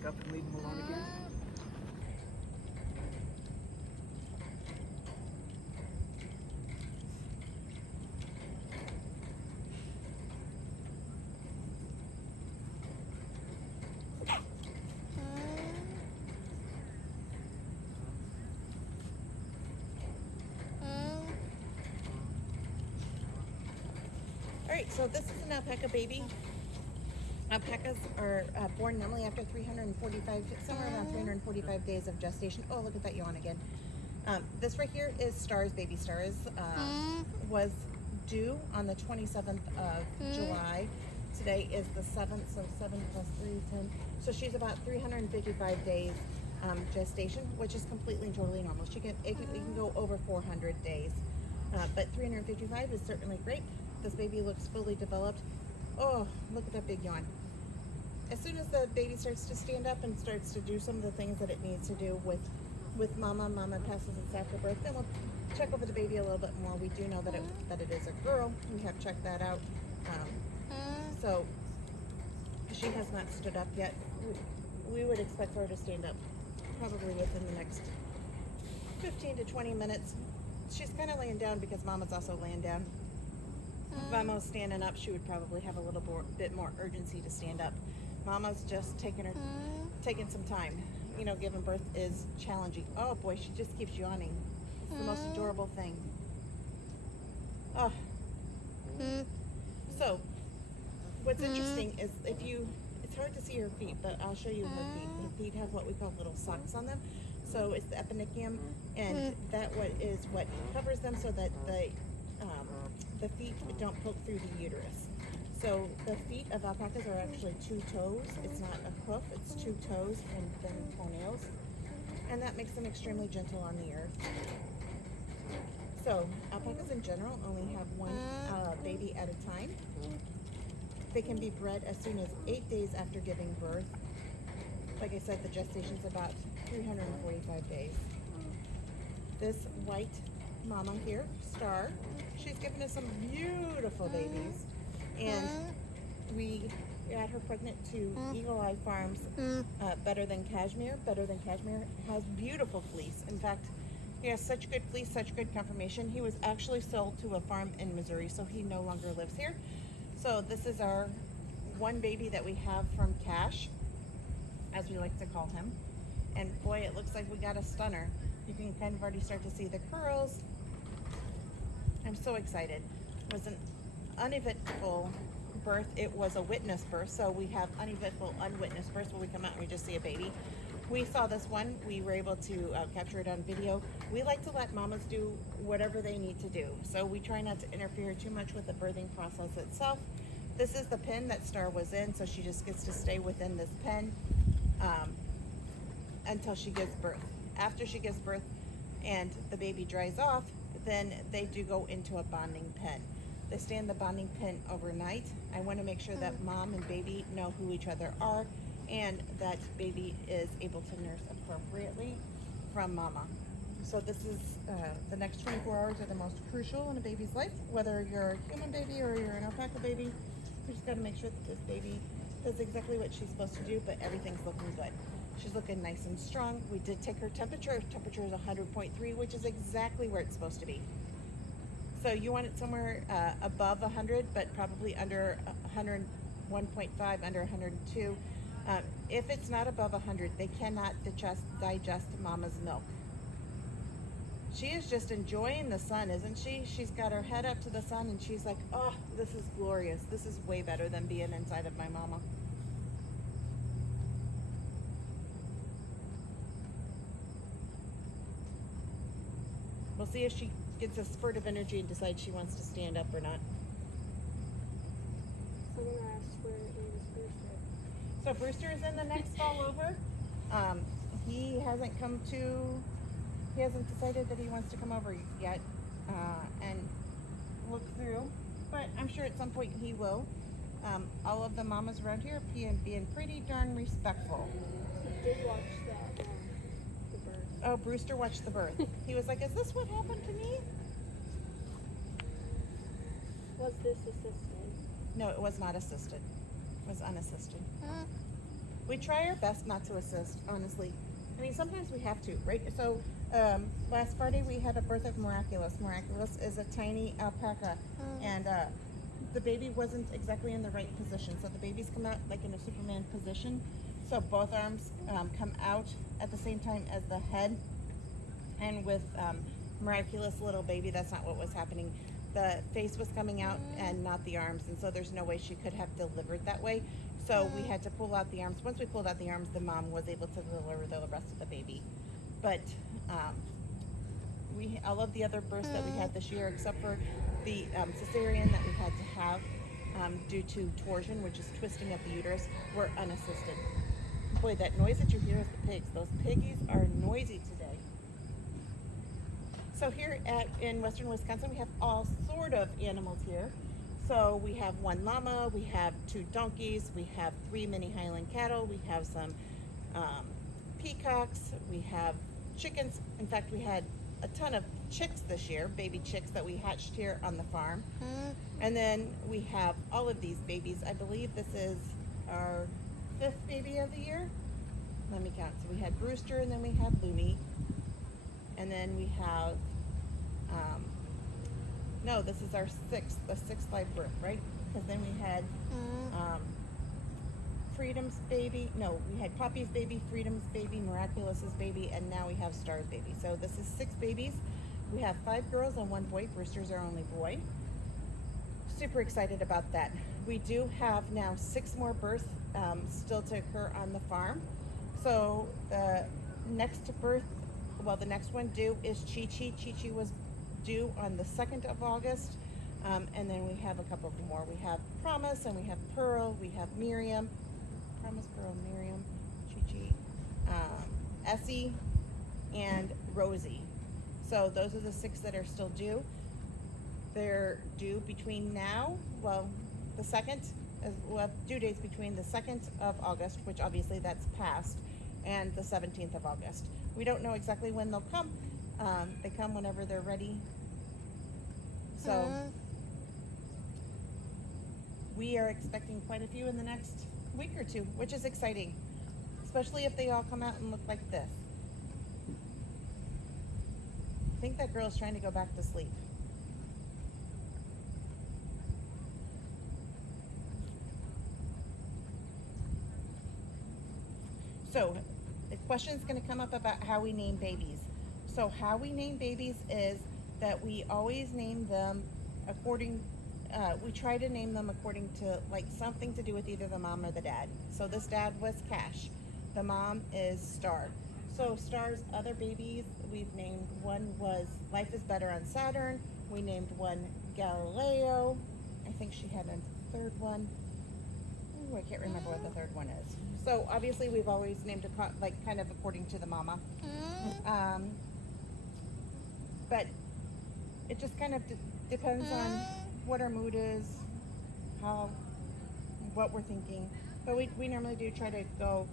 back up and leave him alone again. Alright, so this is an alpaca baby. Alpacas are born normally after 345, somewhere around 345 days of gestation. Oh, look at that yawn again. This right here is Star's baby. Star was due on the 27th of July. Today is the 7th, so 7 plus 3, 10. So she's about 355 days gestation, which is completely and totally normal. It can go over 400 days, but 355 is certainly great. This baby looks fully developed. Oh, look at that big yawn. As soon as the baby starts to stand up and starts to do some of the things that it needs to do with mama passes its after birth, then we'll check over the baby a little bit more. We do know that it is a girl. We have checked that out. So she has not stood up yet. We would expect her to stand up probably within the next 15 to 20 minutes. She's kind of laying down because mama's also laying down. If Mama was standing up, she would probably have a little bit more urgency to stand up. Mama's just taking some time. You know, giving birth is challenging. Oh boy, she just keeps yawning. It's the most adorable thing. Oh. So, what's interesting is it's hard to see her feet, but I'll show you her feet. Her feet have what we call little socks on them. So it's the eponychium, and that is what covers them so that the feet don't poke through the uterus. So the feet of alpacas are actually 2 toes. It's not a hoof, it's 2 toes and thin toenails. And that makes them extremely gentle on the earth. So alpacas in general only have one baby at a time. They can be bred as soon as 8 days after giving birth. Like I said, the gestation's about 345 days. This white mama here, Star, she's given us some beautiful babies, and we got her pregnant to Eagle Eye Farms. Better Than Cashmere has beautiful fleece. In fact, he has such good fleece, such good conformation. He was actually sold to a farm in Missouri, so he no longer lives here. So this is our one baby that we have from Cash, as we like to call him. And boy, it looks like we got a stunner. You can kind of already start to see the curls. I'm so excited. It was an uneventful birth. It was a witness birth, so we have uneventful, unwitnessed births where we come out and we just see a baby. We saw this one. We were able to capture it on video. We like to let mamas do whatever they need to do, so we try not to interfere too much with the birthing process itself. This is the pen that Star was in, so she just gets to stay within this pen until she gives birth. After she gives birth and the baby dries off, then they do go into a bonding pen. They stay in the bonding pen overnight. I want to make sure that mom and baby know who each other are and that baby is able to nurse appropriately from mama. So this is the next 24 hours are the most crucial in a baby's life, whether you're a human baby or you're an alpaca baby. We just got to make sure that this baby does exactly what she's supposed to do, but everything's looking good. She's looking nice and strong. We did take her temperature. Her temperature is 100.3, which is exactly where it's supposed to be. So you want it somewhere above 100, but probably under 101.5, under 102. If it's not above 100, they cannot digest mama's milk. She is just enjoying the sun, isn't she? She's got her head up to the sun and she's like, oh, this is glorious. This is way better than being inside of my mama. We'll see if she gets a spurt of energy and decides she wants to stand up or not. Someone asked where is Brewster. So Brewster is in the next stall over. He hasn't decided that he wants to come over yet and look through, but I'm sure at some point he will. All of the mamas around here being pretty darn respectful. He did watch the birth. Oh, Brewster watched the birth. He was like, is this what happened to me? Was this assisted? No, it was not assisted. It was unassisted. We try our best not to assist, honestly. I mean, sometimes we have to, right? So last Friday we had a birth of Miraculous. Miraculous is a tiny alpaca, and the baby wasn't exactly in the right position. So the babies come out like in a Superman position. So both arms come out at the same time as the head. And with Miraculous little baby, that's not what was happening. The face was coming out and not the arms, and so there's no way she could have delivered that way. So we had to pull out the arms. Once we pulled out the arms, the mom was able to deliver the rest of the baby. But all of the other births that we had this year, except for the cesarean that we had to have due to torsion, which is twisting of the uterus, were unassisted. Boy, that noise that you hear is the pigs. Those piggies are noisy today. So here in western Wisconsin, we have all sort of animals here. So we have one llama, we have 2 donkeys, we have 3 mini Highland cattle, we have some peacocks, we have chickens. In fact, we had a ton of chicks this year, baby chicks that we hatched here on the farm. And then we have all of these babies. I believe this is our 5th baby of the year. Let me count. So we had Brewster, and then we had Lumi. And then we have, no, this is our 6th live birth, right? Because then we had Freedom's baby. No, we had Poppy's baby, Freedom's baby, Miraculous's baby, and now we have Star's baby. So this is 6 babies. We have 5 girls and 1 boy. Brewster's our only boy. Super excited about that. We do have now 6 more births still to occur on the farm. So the next birth, well, the next one due is Chi Chi. Chi Chi was due on the 2nd of August. And then we have a couple more. We have Promise, and we have Pearl, we have Miriam. Promise, Pearl, Miriam, Chi Chi, Essie, and Rosie. So those are the 6 that are still due. They're due between now, well, the 2nd, we'll have due dates between the 2nd of August, which obviously that's past, and the 17th of August. We don't know exactly when they'll come. They come whenever they're ready. So we are expecting quite a few in the next week or 2, which is exciting, especially if they all come out and look like this. I think that girl's trying to go back to sleep. So the question is going to come up about how we name babies. So how we name babies is that we always name them according, we try to name them according to like something to do with either the mom or the dad. So this dad was Cash. The mom is Star. So Star's other babies, we've named, one was Life is Better on Saturn. We named one Galileo. I think she had a 3rd one. Ooh, I can't remember what the 3rd one is. So obviously we've always named it like kind of according to the mama. But it just kind of depends on what our mood is, what we're thinking. But we normally do try to go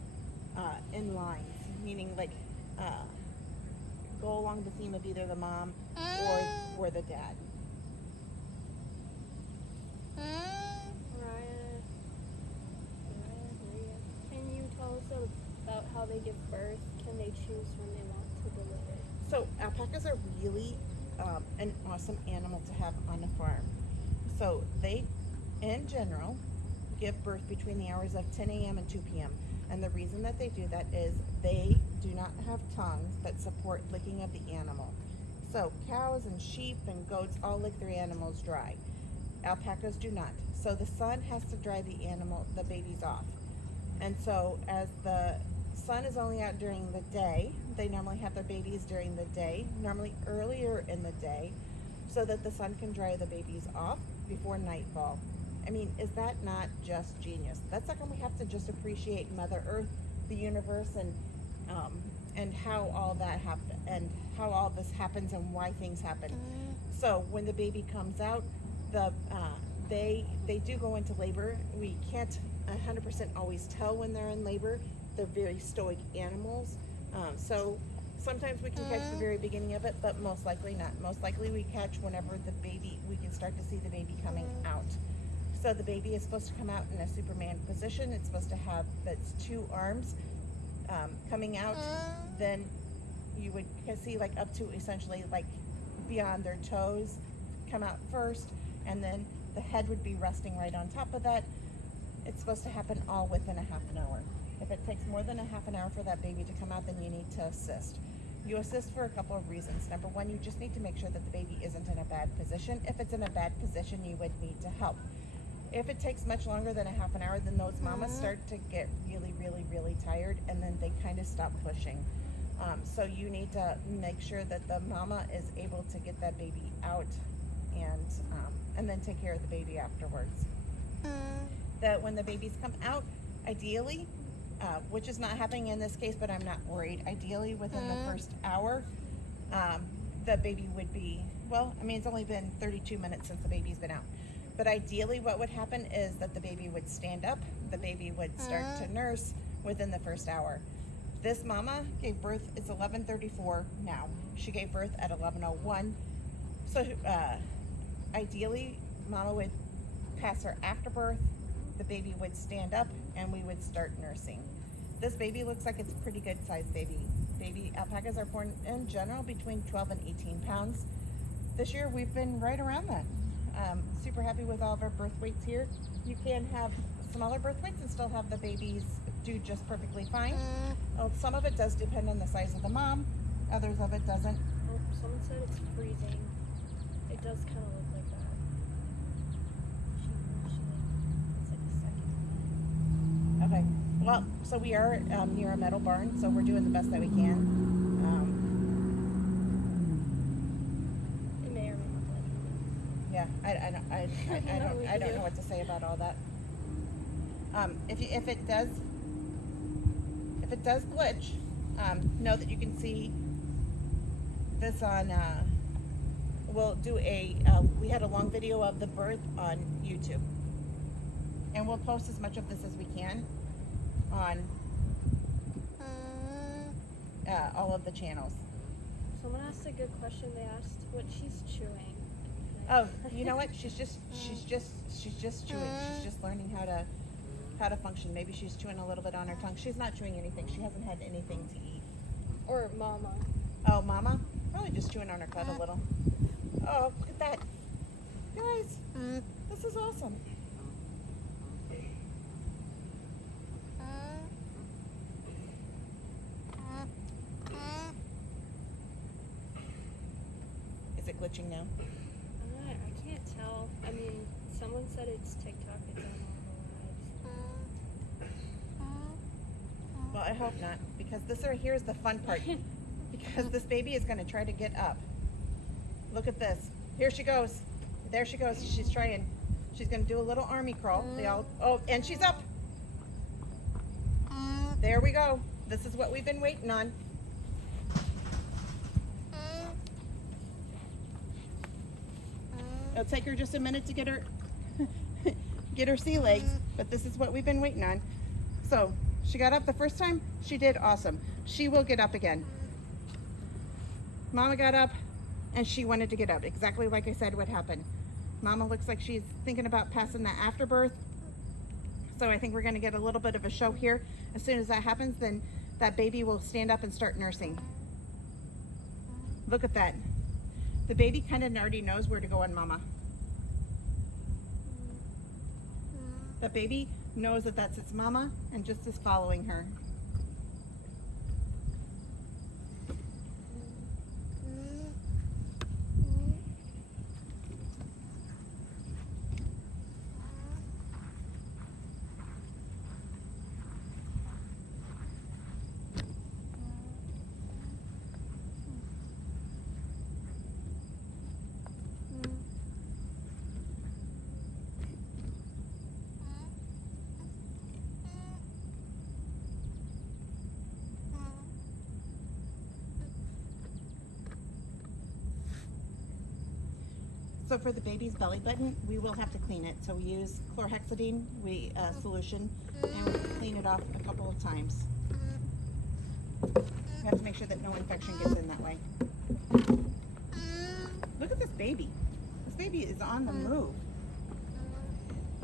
in lines, meaning like go along the theme of either the mom or the dad. Can you tell us about how they give birth? Can they choose when they want to deliver? So alpacas are really an awesome animal to have on a farm. So they, in general, give birth between the hours of 10 a.m. and 2 p.m. And the reason that they do that is they do not have tongues that support licking of the animal. So cows and sheep and goats all lick their animals dry. Alpacas do not. So the sun has to dry the babies off. And so as the sun is only out during the day, they normally have their babies during the day, normally earlier in the day, so that the sun can dry the babies off before nightfall. I mean, is that not just genius? That's like when we have to just appreciate Mother Earth, the universe, and how all that happen, and how all this happens and why things happen. So when the baby comes out, they do go into labor. We can't 100% always tell when they're in labor. They're very stoic animals. So sometimes we can catch the very beginning of it, but most likely not. Most likely we catch whenever we can start to see the baby coming out. So the baby is supposed to come out in a Superman position. It's supposed to have its two arms coming out. Then you would see like up to essentially like beyond their toes come out first, and then the head would be resting right on top of that. It's supposed to happen all within a half an hour. If it takes more than a half an hour for that baby to come out, then you need to assist. You assist for a couple of reasons. Number one, you just need to make sure that the baby isn't in a bad position. If it's in a bad position, you would need to help. If it takes much longer than a half an hour, then those mamas start to get really, really, really tired, and then they kind of stop pushing. So you need to make sure that the mama is able to get that baby out and then take care of the baby afterwards. That when the babies come out, ideally, which is not happening in this case, but I'm not worried. Ideally, within the first hour, the baby would be, well, I mean, it's only been 32 minutes since the baby's been out. But ideally, what would happen is that the baby would stand up, the baby would start to nurse within the first hour. This mama gave birth, it's 11:34 now. She gave birth at 11:01. So ideally, mama would pass her after birth, the baby would stand up, and we would start nursing. This baby looks like it's a pretty good sized baby. Baby alpacas are born in general between 12 and 18 pounds. This year we've been right around that. Super happy with all of our birth weights here. You can have smaller birth weights and still have the babies do just perfectly fine. Well, some of it does depend on the size of the mom, others of it doesn't. Oh, someone said it's freezing. It does kind of look like that. It's like a second. Okay, well, so we are near a metal barn, so we're doing the best that we can. It may or may not like it. Yeah, I don't know what to say about all that. If it does glitch, know that you can see this on. We'll do we had a long video of the birth on YouTube, and we'll post as much of this as we can on all of the channels. Someone asked a good question. They asked what she's chewing. Oh, you know what? She's just chewing. She's just learning how to function. Maybe she's chewing a little bit on her tongue. She's not chewing anything. She hasn't had anything to eat. Or mama. Oh, mama? Probably just chewing on her cud a little. Oh, look at that. Guys, this is awesome. Is it glitching now? I can't tell. I mean, someone said it's TikTok. It's on all the lives. Well, I hope not, because this right here is the fun part. Because this baby is going to try to get up. Look at this. Here she goes. There she goes. She's trying. She's going to do a little army crawl. Oh, and she's up. There we go. This is what we've been waiting on. It'll take her just a minute to get her sea legs, but this is what we've been waiting on. So she got up the first time. She did awesome. She will get up again. Mama got up and she wanted to get up, exactly like I said would happen. Mama looks like she's thinking about passing the afterbirth. So I think we're going to get a little bit of a show here. As soon as that happens, then that baby will stand up and start nursing. Look at that. The baby kind of already knows where to go on mama. The baby knows that that's its mama and just is following her. So for the baby's belly button, we will have to clean it. So we use chlorhexidine solution, and we clean it off a couple of times. We have to make sure that no infection gets in that way. Look at this baby. This baby is on the move.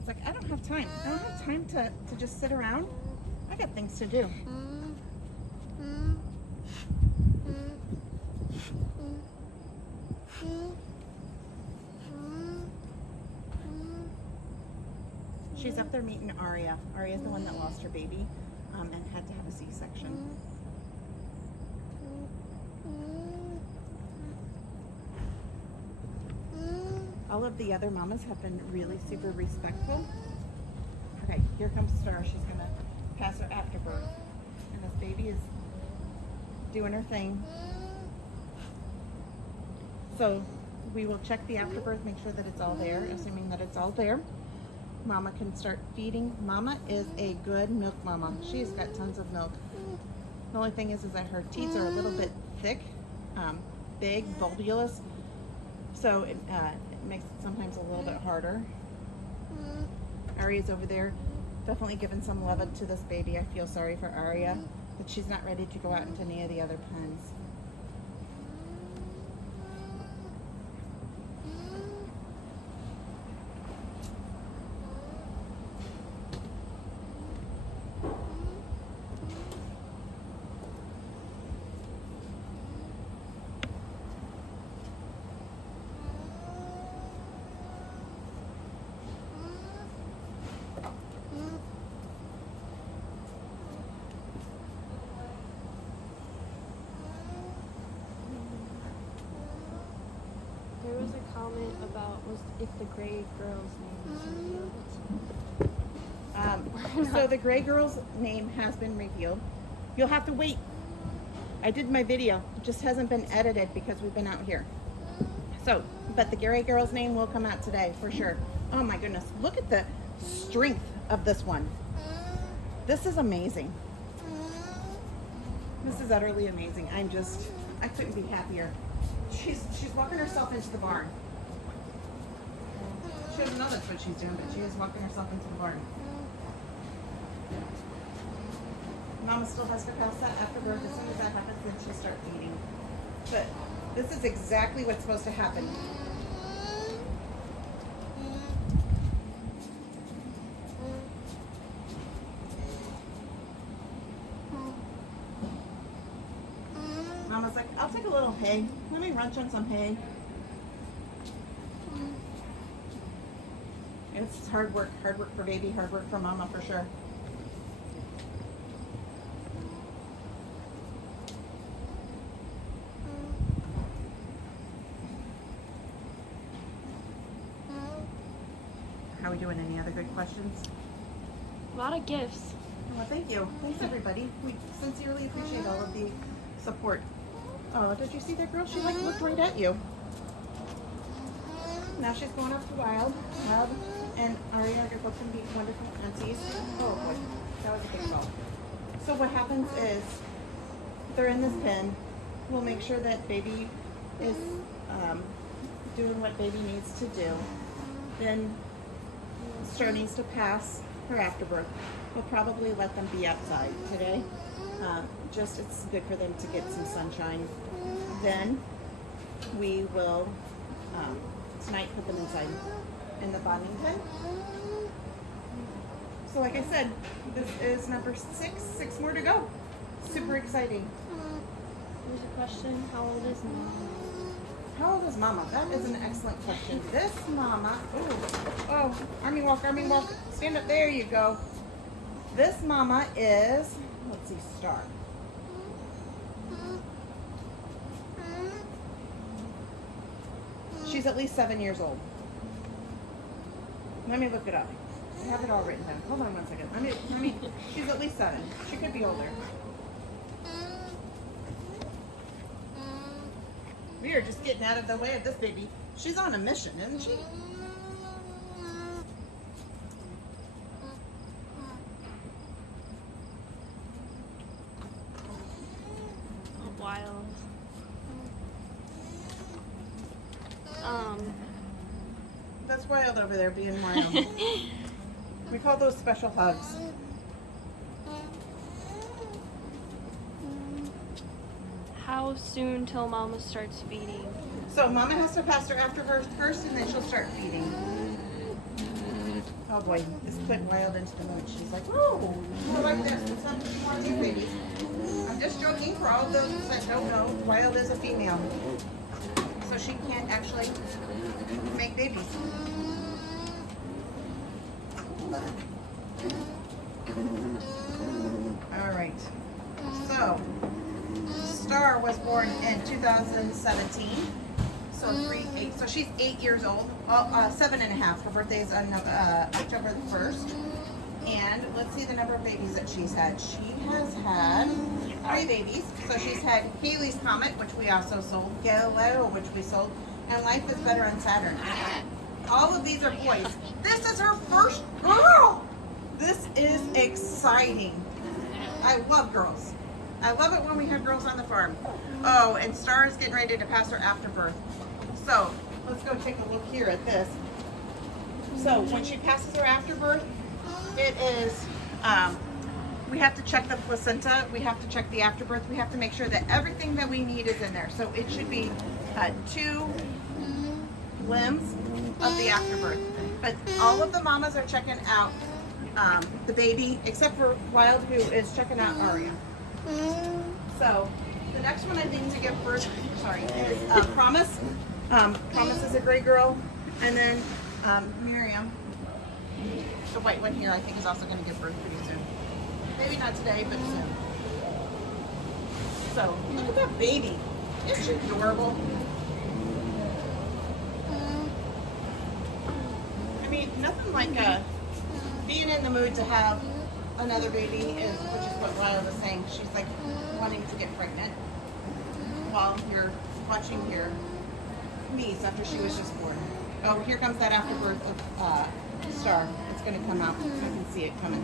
It's like, I don't have time. I don't have time to just sit around. I got things to do. She's up there meeting Aria. Aria's the one that lost her baby and had to have a C-section. All of the other mamas have been really super respectful. Okay, here comes Star. She's gonna pass her afterbirth. And this baby is doing her thing. So we will check the afterbirth, make sure that it's all there. Assuming that it's all there, Mama can start feeding. Mama is a good milk mama. She's got tons of milk. The only thing is that her teats are a little bit thick, big, bulbulous. So it makes it sometimes a little bit harder. Aria's over there, definitely giving some love to this baby. I feel sorry for Aria, but she's not ready to go out into any of the other pens. There was a comment about if the gray girl's name is revealed. So the gray girl's name has been revealed. You'll have to wait. I did my video. It just hasn't been edited because we've been out here. So, but the gray girl's name will come out today for sure. Oh my goodness. Look at the strength of this one. This is amazing. This is utterly amazing. I couldn't be happier. She's walking herself into the barn. She doesn't know that's what she's doing, but she is walking herself into the barn. Mama still has to pass that afterbirth. As soon as that happens, then she'll start feeding. But this is exactly what's supposed to happen. Mama's like, I'll take a little hay. Let me munch on some hay. It's hard work for baby, hard work for mama for sure. How are we doing? Any other good questions? A lot of gifts. Well, thank you. Thanks, everybody. We sincerely appreciate all of the support. Oh, did you see that girl? She looked right at you. Now she's going off to Wild. And Aria are both going to be wonderful aunties. Oh boy, that was a big call. So what happens is, they're in this pen. We'll make sure that baby is doing what baby needs to do. Then Star needs to pass her afterbirth. We'll probably let them be outside today. Just it's good for them to get some sunshine. Then we will tonight put them inside in the bonding pen. So like I said, this is number 6 more to go. Super exciting. There's a question. How old is Mama? How old is Mama? That is an excellent question. This Mama, oh, army walk, stand up, there you go. This Mama is, let's see, Star. She's at least 7 years old. Let me look it up. I have it all written down. Hold on one second. Let me, she's at least 7. She could be older. We are just getting out of the way of this baby. She's on a mission, isn't she? Wild. That's Wild over there being wild. We call those special hugs. How soon till Mama starts feeding? So Mama has to pass her after her first, and then she'll start feeding. Oh boy, this put Wild into the mood. She's like, oh, I like this. It's not she wants two babies. I'm just joking for all those that don't know. Wild is a female. So she can't actually make babies. All right. So, Star was born in 2017. So 8. So she's 8 years old. 7.5. Her birthday is on October the 1st. And let's see the number of babies that she's had. She has had 3 babies. So she's had Haley's Comet, which we also sold, Galileo, which we sold, and Life is Better on Saturn. All of these are boys. This is her first girl. This is exciting. I love girls. I love it when we have girls on the farm. Oh, and Star is getting ready to pass her afterbirth. So let's go take a look here at this. So when she passes her afterbirth, it is, we have to check the placenta, we have to check the afterbirth, we have to make sure that everything that we need is in there. So it should be 2 limbs of the afterbirth. But all of the mamas are checking out the baby, except for Wild, who is checking out Aria. So the next one I think to give birth, is Promise. Promise is a great girl. And then Miriam, the white one here, I think is also going to give birth pretty soon. Maybe not today, but soon. So look at that baby. Isn't she adorable? I mean, nothing like being in the mood to have another baby is, which is what Lila was saying. She's like wanting to get pregnant while you're watching your niece after she was just born. Oh, here comes that afterbirth of Star. It's going to come out. I can see it coming.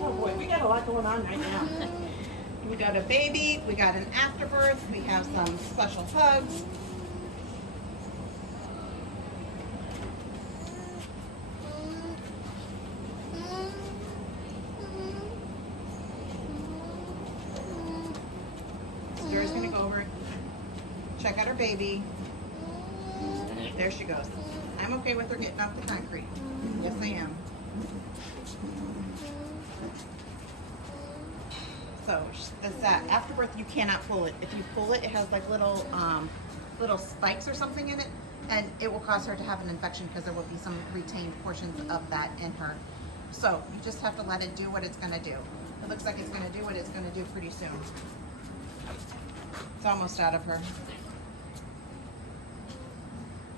Oh boy, we got a lot going on right now. We got a baby, we got an afterbirth, we have some special hugs. Sarah's gonna go over, check out her baby. There she goes. I'm okay with her getting off the concrete. Yes, I am. So that's that. Afterbirth, you cannot pull it. If you pull it, it has like little spikes or something in it, and it will cause her to have an infection because there will be some retained portions of that in her. So you just have to let it do what it's going to do. It looks like it's going to do what it's going to do pretty soon. It's almost out of her.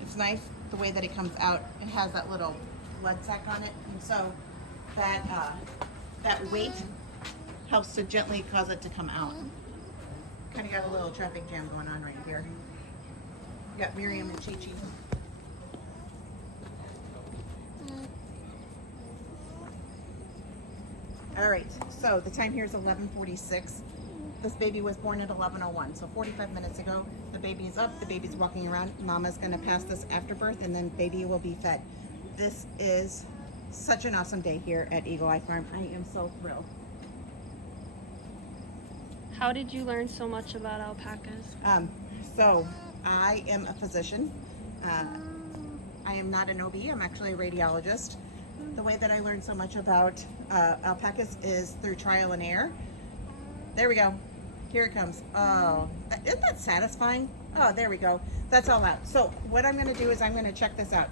It's nice the way that it comes out. It has that little blood sac on it, and so that weight helps to gently cause it to come out. Kind of got a little traffic jam going on right here. We got Miriam and Chi-Chi. All right, so the time here is 11:46. This baby was born at 11:01, so 45 minutes ago. The baby's up, the baby's walking around. Mama's gonna pass this afterbirth, and then baby will be fed. This is such an awesome day here at Eagle Eye Farm. I am so thrilled. How did you learn so much about alpacas? So I am a physician. I am not an OB, I'm actually a radiologist. The way that I learned so much about alpacas is through trial and error. There we go. Here it comes. Oh, isn't that satisfying? Oh, there we go. That's all out. So what I'm going to do is I'm going to check this out.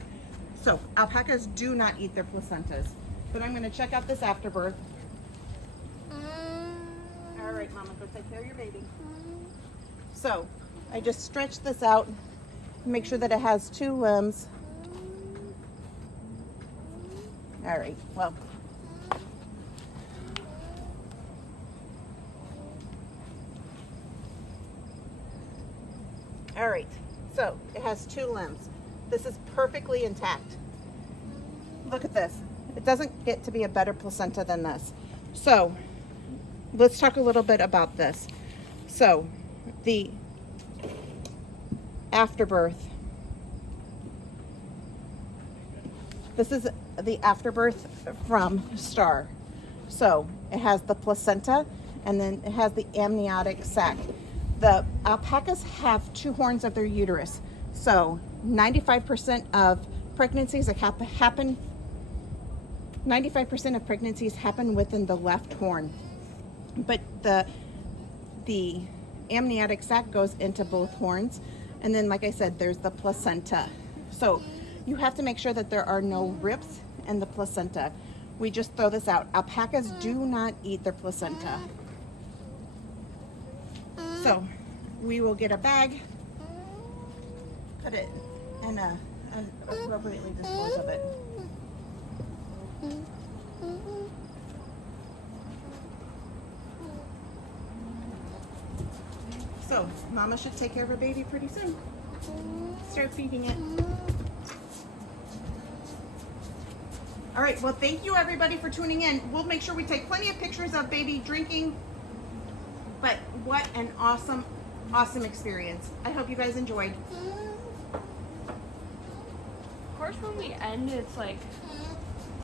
So alpacas do not eat their placentas, but I'm going to check out this afterbirth. All right, Mama, go take care of your baby. So I just stretch this out, make sure that it has 2 limbs. All right, well. All right, so it has 2 limbs. This is perfectly intact. Look at this. It doesn't get to be a better placenta than this. So let's talk a little bit about this. So the afterbirth. This is the afterbirth from Star. So it has the placenta, and then it has the amniotic sac. The alpacas have 2 horns of their uterus. So 95% of pregnancies that happen 95% of pregnancies happen within the left horn, but the amniotic sac goes into both horns. And then, like I said, there's the placenta. So you have to make sure that there are no rips in the placenta. We just throw this out. Alpacas do not eat their placenta. So we will get a bag, put it in appropriately dispose of it. So mama should take care of her baby pretty soon. Start feeding it. All right, well, thank you everybody for tuning in. We'll make sure we take plenty of pictures of baby drinking, but what an awesome, awesome experience. I hope you guys enjoyed. Of course, when we end, it's like